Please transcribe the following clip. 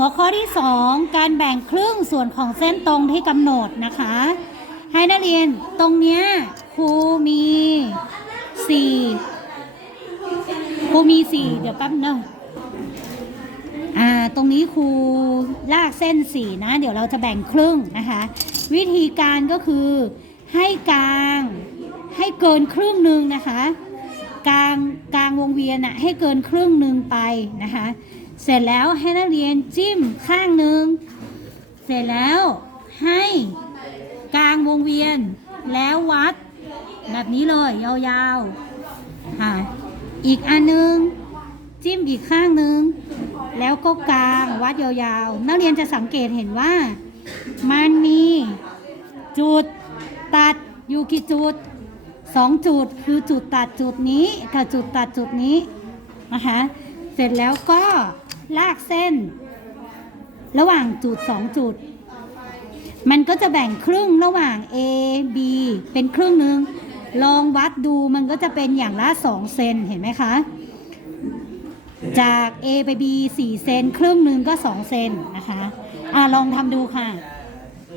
หัวข้อที่ 2 การแบ่งครึ่งส่วนของเส้นตรงที่กำหนดนะคะ ให้นักเรียนตรงเนี้ยครูมีสี่ครูมีสี่เดี๋ยวแป๊บนึงอ่าตรงนี้ครูลากเส้นสี่นะ เดี๋ยวเราจะแบ่งครึ่งนะคะ วิธีการก็คือให้กลางให้เกินครึ่งหนึ่งนะคะกลางกลางวงเวียนอะให้เกินครึ่งหนึ่งไปนะคะ เสร็จแล้วให้นักเรียนจิ้มข้างหนึ่ง เสร็จแล้วให้กลางวงเวียนแล้ววัด แบบนี้เลยยาวๆค่ะอีกอันหนึง จิ้มอีกข้างหนึ่งแล้วก็กลางวัดยาวๆ นักเรียนจะสังเกตเห็นว่า มันมีจุดตัดอยู่กี่จุดสองจุดคือจุดตัดจุดนี้กับจุดตัดจุดนี้นะคะเสร็จแล้วก็ ลากเส้น ระหว่างจุดสองจุด มันก็จะแบ่งครึ่งระหว่าง A B เป็นครึ่งหนึ่งลองวัดดูมันก็จะเป็นอย่างละสองเซนเห็นไหมคะ จาก A ไป B 4เซนครึ่งหนึ่งก็ 2 เซนนะคะอ่าลองทำดูค่ะ